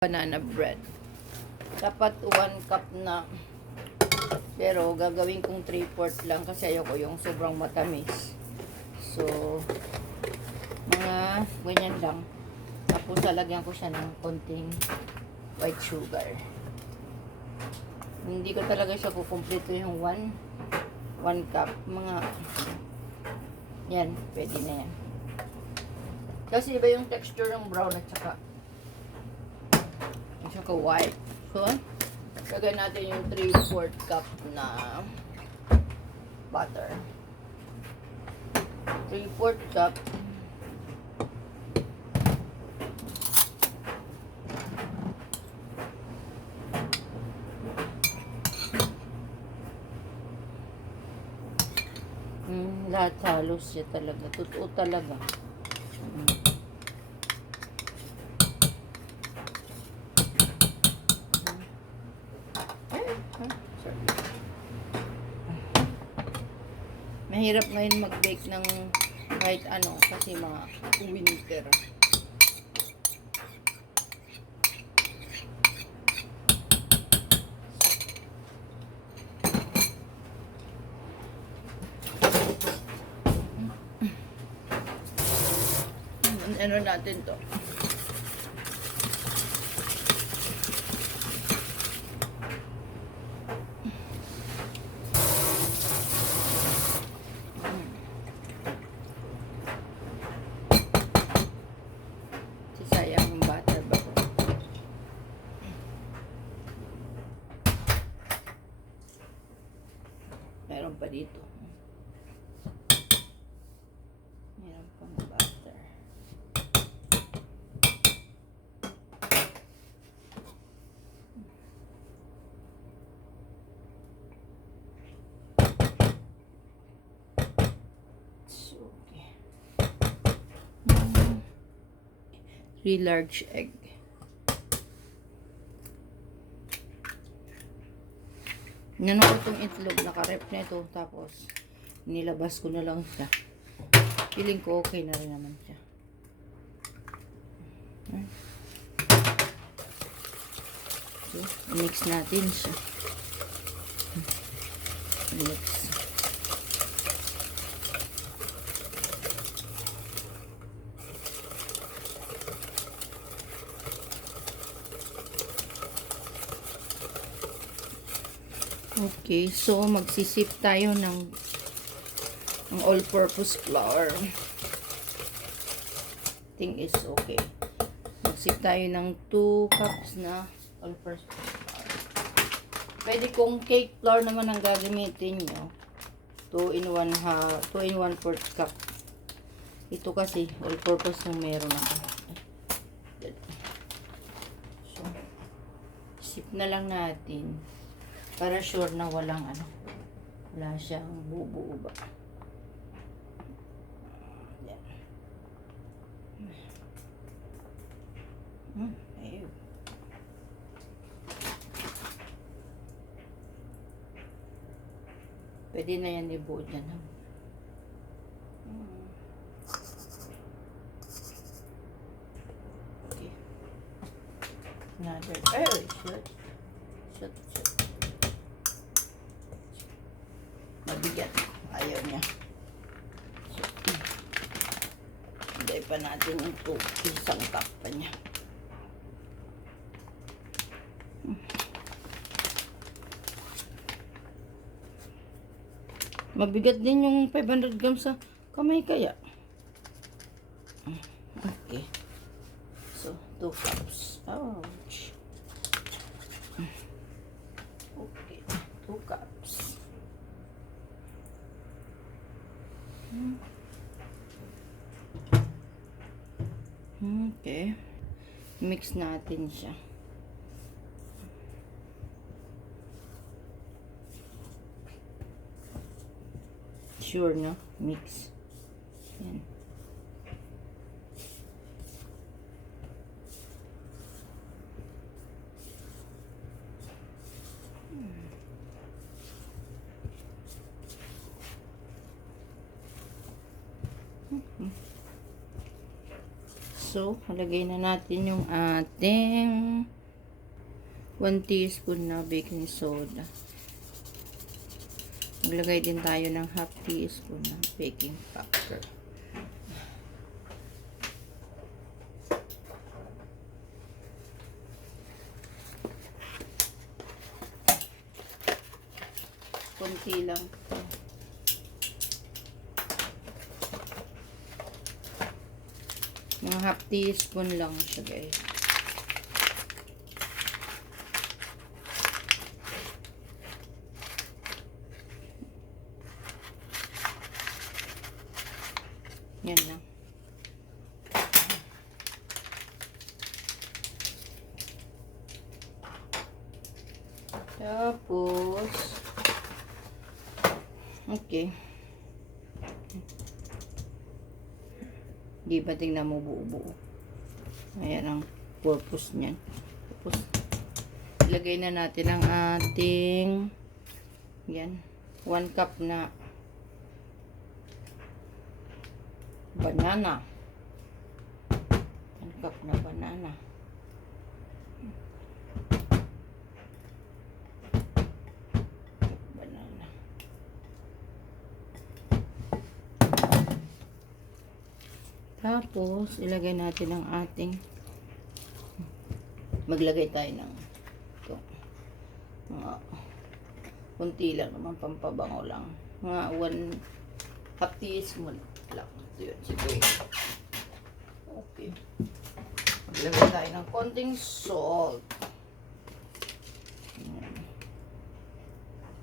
Banana bread. Dapat 1 cup na. Pero gagawin kong 3/4 lang kasi ayoko yung sobrang matamis. So, mga ganyan lang. Tapos lalagyan ko siya ng konting white sugar. Hindi ko talaga siya kukumpleto yung 1 cup. Mga yan, pwede na yan. Kasi iba yung texture ng brown at saka white. So, lagay natin yung 3/4 cup na butter. 3/4 cup. Lahat halos siya talaga. Totoo talaga. Mahirap ngayon mag-bake ng kahit ano kasi mga winter. Ano natin to? Sayang yung butter ba ko? Meron pa dito. Meron pang butter. Okay. 3 large egg. Nano ko itong itlog, naka-rep na ito, tapos nilabas ko na lang siya. Feeling ko okay na rin naman siya. So, mix natin siya. Mix. Okay, so magsisip tayo ng all-purpose flour. Thing is okay. Magsip tayo ng 2 cups na all-purpose flour. Pwede kung cake flour naman ang gagamitin nyo. 2 in 1/4 cup. Ito kasi all-purpose yung meron ako. So, sip na lang natin. Para sure na wala siyang bubuo ba. Yan. Ayun. Pwede na yan ibuo dyan. Okay. Another. Oh, shit. Mabigat. Ayaw niya. So, hintay pa natin yung 1 cup pa niya. Mabigat din yung 500 grams sa kamay kaya. Okay. So, 2 cups. Ouch. Okay. 2 cups. Okay. Mix natin siya. Sure, no? Mix. Yan. So, lagay na natin yung ating 1 teaspoon na baking soda. Maglagay din tayo ng half teaspoon ng baking powder. Konti lang. Mga half teaspoon lang siya, guys. Yan na. Tapos, okay. Di ba tingnan mo buo-buo? Ayan ang purpose niyan. Tapos, ilagay na natin ang ating yan, 1 cup na banana. 1 cup na banana. Banana. Tapos, ilagay natin ang ating maglagay tayo ng ito. Mga kunti lang naman, pampabango lang. Mga 1/2 teaspoon lang. Ito yun, siguro. Okay. Maglagay tayo ng konting salt.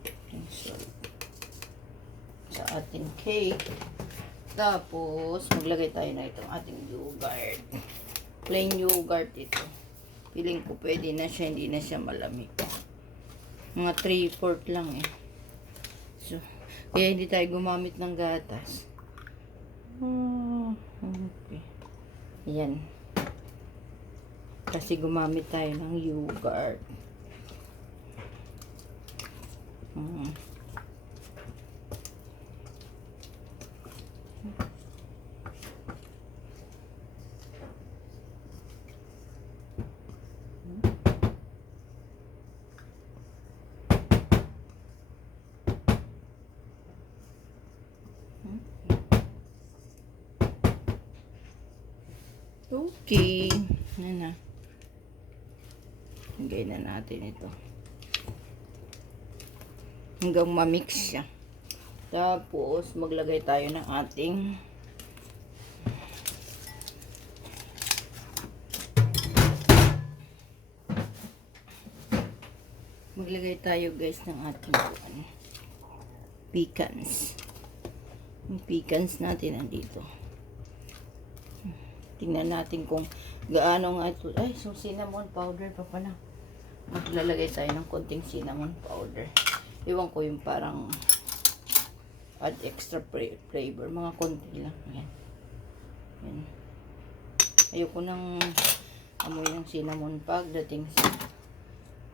Konting salt sa ating cake. Tapos, maglagay tayo na itong ating yogurt. Plain yogurt ito. Feeling ko pwede na siya, hindi na siya malamig. Mga 3/4 lang eh. So, kaya hindi tayo gumamit ng gatas. Okay. Ayan. Kasi gumamit tayo ng yogurt. Okay. Yan na. Lagay na natin ito. Hanggang ma-mix siya. Tapos, maglagay tayo ng ating guys ng ating pecans. Yung pecans natin nandito. Tingnan natin kung gaano nga ito. Ay, so cinnamon powder pa pala. Maglalagay tayo ng konting cinnamon powder. Iwan ko yung parang add extra flavor. Mga konti lang. Ayan. Ayan. Ayoko nang amoy ng cinnamon pagdating sa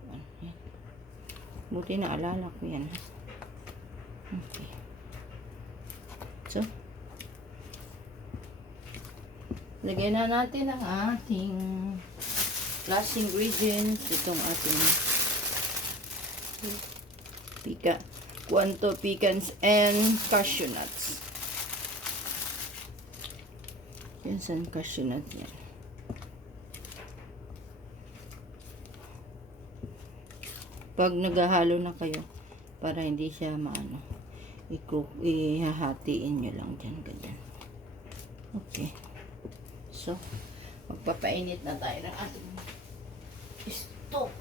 ayan. Buti na alala ko yan. Okay. So, lagyan na natin ang ating last ingredients. Itong ating Quanto pecans and cashew nuts. Yan saan cashew nut yan. Pag naghahalo na kayo, para hindi siya maano, ihahatiin nyo lang dyan, ganyan. Okay. So, magpapainit na tayo ng ating stove.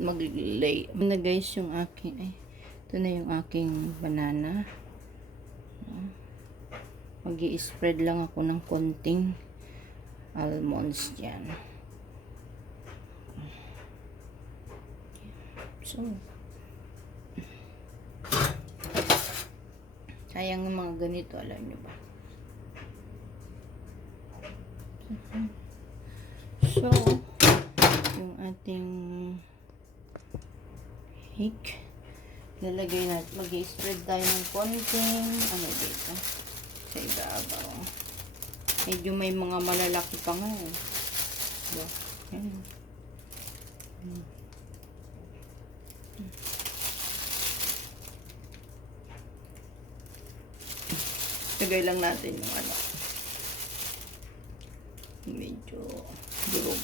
Maglay na guys yung aking ito na yung aking banana. Mag-i-spread lang ako ng konting almonds dyan. So, sayang yung mga ganito, alam nyo ba? So, yung ating cake, lalagay natin, mag-spread tayo ng konting, ano dito, sa ibabaw. Medyo may mga malalaki pa nga eh. So, yan. Lagay lang natin yung ano. Medyo durog.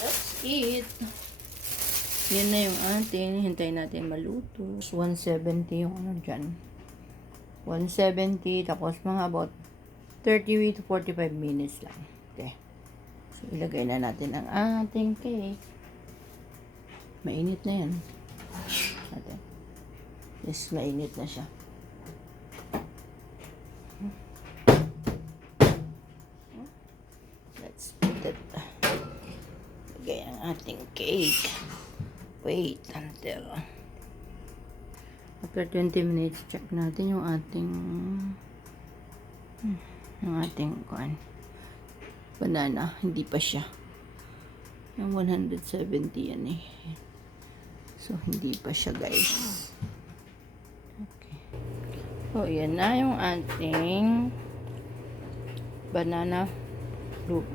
That's it. Yan na yung atin. Hintayin natin maluto. 170 yung ano dyan. 170. Tapos mga about 30 to 45 minutes lang. Okay. So, ilagay na natin ang ating cake. Mainit na yan. Natin. Yes, mainit na siya. Let's put it. Ilagay ang ating cake. Wait until after 20 minutes, check natin yung ating kuan. Banana, hindi pa siya. Yung 170 yan eh. So, hindi pa siya, guys. Okay. So, yan na yung ating banana loop.